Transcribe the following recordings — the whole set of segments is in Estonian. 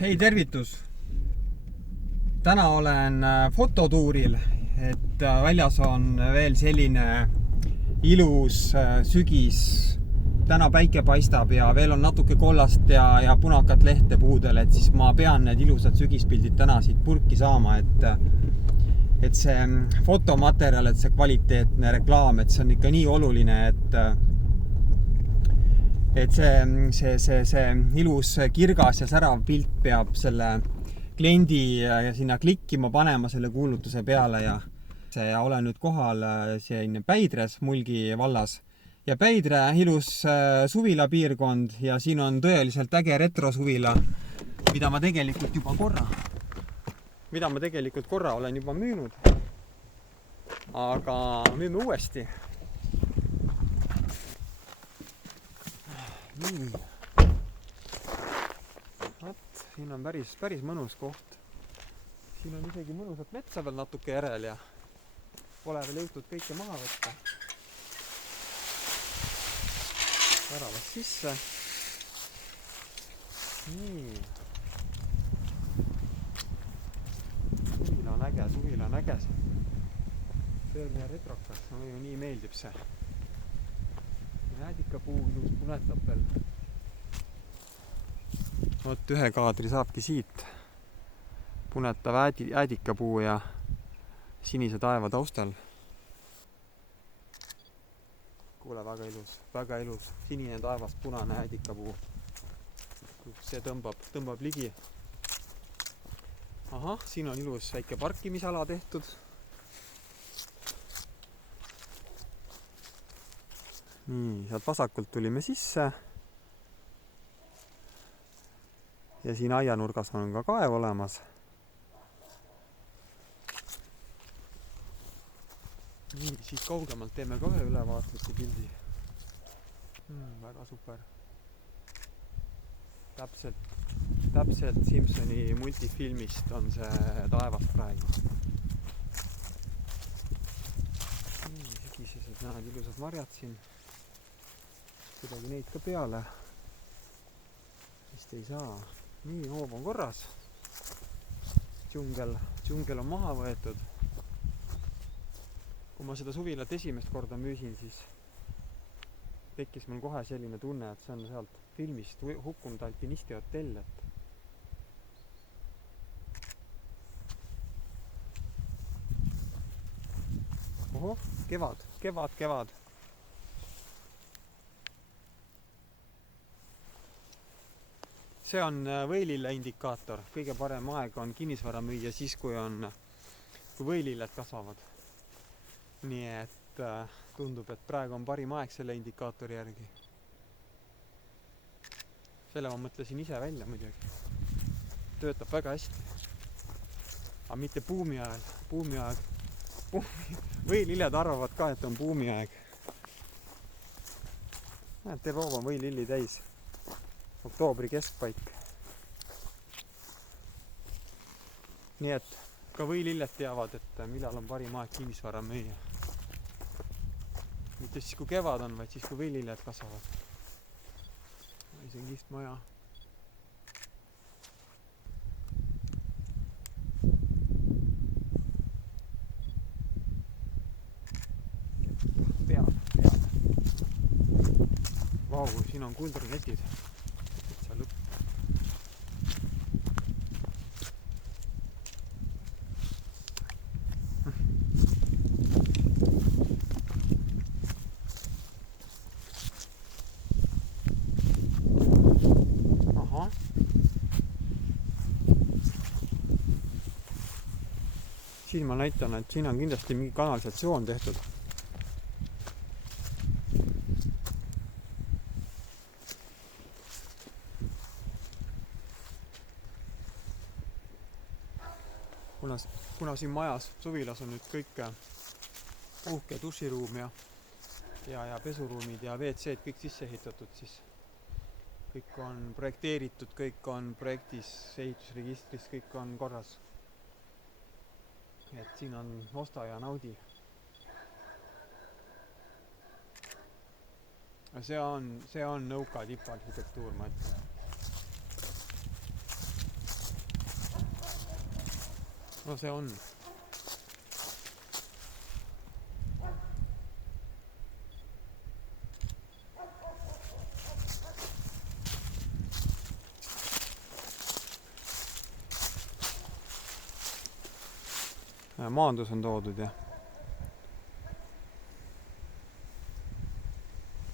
Hei, tervitus! Täna olen fototuuril, et väljas on veel selline ilus sügis. Täna päike paistab ja veel on natuke kollast ja punakat lehte puudel, et siis ma pean need ilusad sügispildid täna siit purki saama, et see fotomaterjal, et see kvaliteetne reklaam, et see on ikka nii oluline, et see ilus kirgas ja särav pilt peab selle kliendi sinna klikkima panema selle kuulutuse peale ja olen nüüd kohal siin Päidres, Mulgi vallas. Ja Päidre ilus suvila piirkond ja siin on tõeliselt äge retrosuvila, mida ma tegelikult korra olen juba müünud. Aga müüme uuesti. Nii. Vaat, siin on päris mõnus koht. Siin on isegi mõnusat metsa veel natuke järel ja pole veel jõutud kõike maha võtta. Väravast sisse. Nii. Suvila on äge. Tõeline retrokas, mulle nii meeldib see. Äädikapuu ilus punetab veel. Oot, ühe kaadri saabki siit. Punetav äädikapuu ja sinise taeva taustal. Kuule, väga ilus. Sinine taevast punane äädikapuu. See tõmbab ligi. Ahah, siin on ilus väike parkimisala tehtud. Nii, sealt vasakult tulime sisse. Ja siin aianurgas on ka kaev olemas. Nii, siit kaugemalt teeme ka ühe ülevaatliku pildi. Väga super. Täpselt Simpsoni multifilmist on see taevas praegu. Sügisesed näed ilusad marjad siin. Kuidagi neid ka peale. Vist ei saa. Nii, hoob on korras. Džungel on maha võetud. Kui ma seda suvilat esimest korda müüsin, siis tekkis mul kohe selline tunne, et see on sealt filmist hukkunud alpinisti hotell. Ohoh, kevad. See on võilille indikaator. Kõige parem aeg on kinnisvara müüa siis, kui võililled kasvavad. Nii et tundub, et praegu on parim aeg selle indikaatori järgi. Selle ma mõtlesin ise välja muidugi. Töötab väga hästi. Aga mitte buumi ajal. Võililled arvavad ka, et on buumi aeg. Terve hoob on võililli täis. Oktoobri keskpaik. Nii et ka võililled teavad, et millal on parim aeg kinnisvara müüa. Mitte siis, kui kevad on, vaid siis, kui võililled kasvavad. See on kihvt maja. Pead. Vau, siin on kuldrinetid. Siin ma näitan, et siin on kindlasti mingi kanalisatsioon tehtud. Kuna siin majas suvilas on nüüd kõik uhke duširuum ja pesuruumid ja WC-d kõik sisse ehitatud, siis kõik on projekteeritud, kõik on projektis, ehitusregistris, kõik on korras. Et siin on osta ja naudi. See on nõuka tipparhitektuur, ma ütlen. no see on. Maandus on toodud ja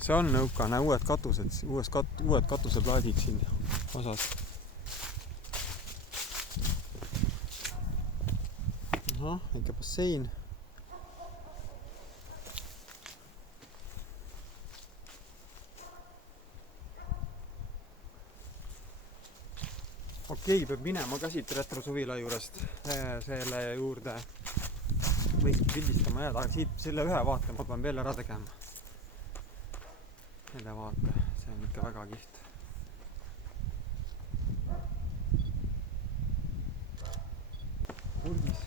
see on nõukane, uued katused, uued katuseplaadid siin osas. Ahah, ikka bassein. Okei, peab minema ka siit retrosuvila juurest selle juurde võiks pildistama jääda, aga siit selle ühe vaate ma pean veel ära tegema. Selle vaate, see on ikka väga kihvt. Purgis.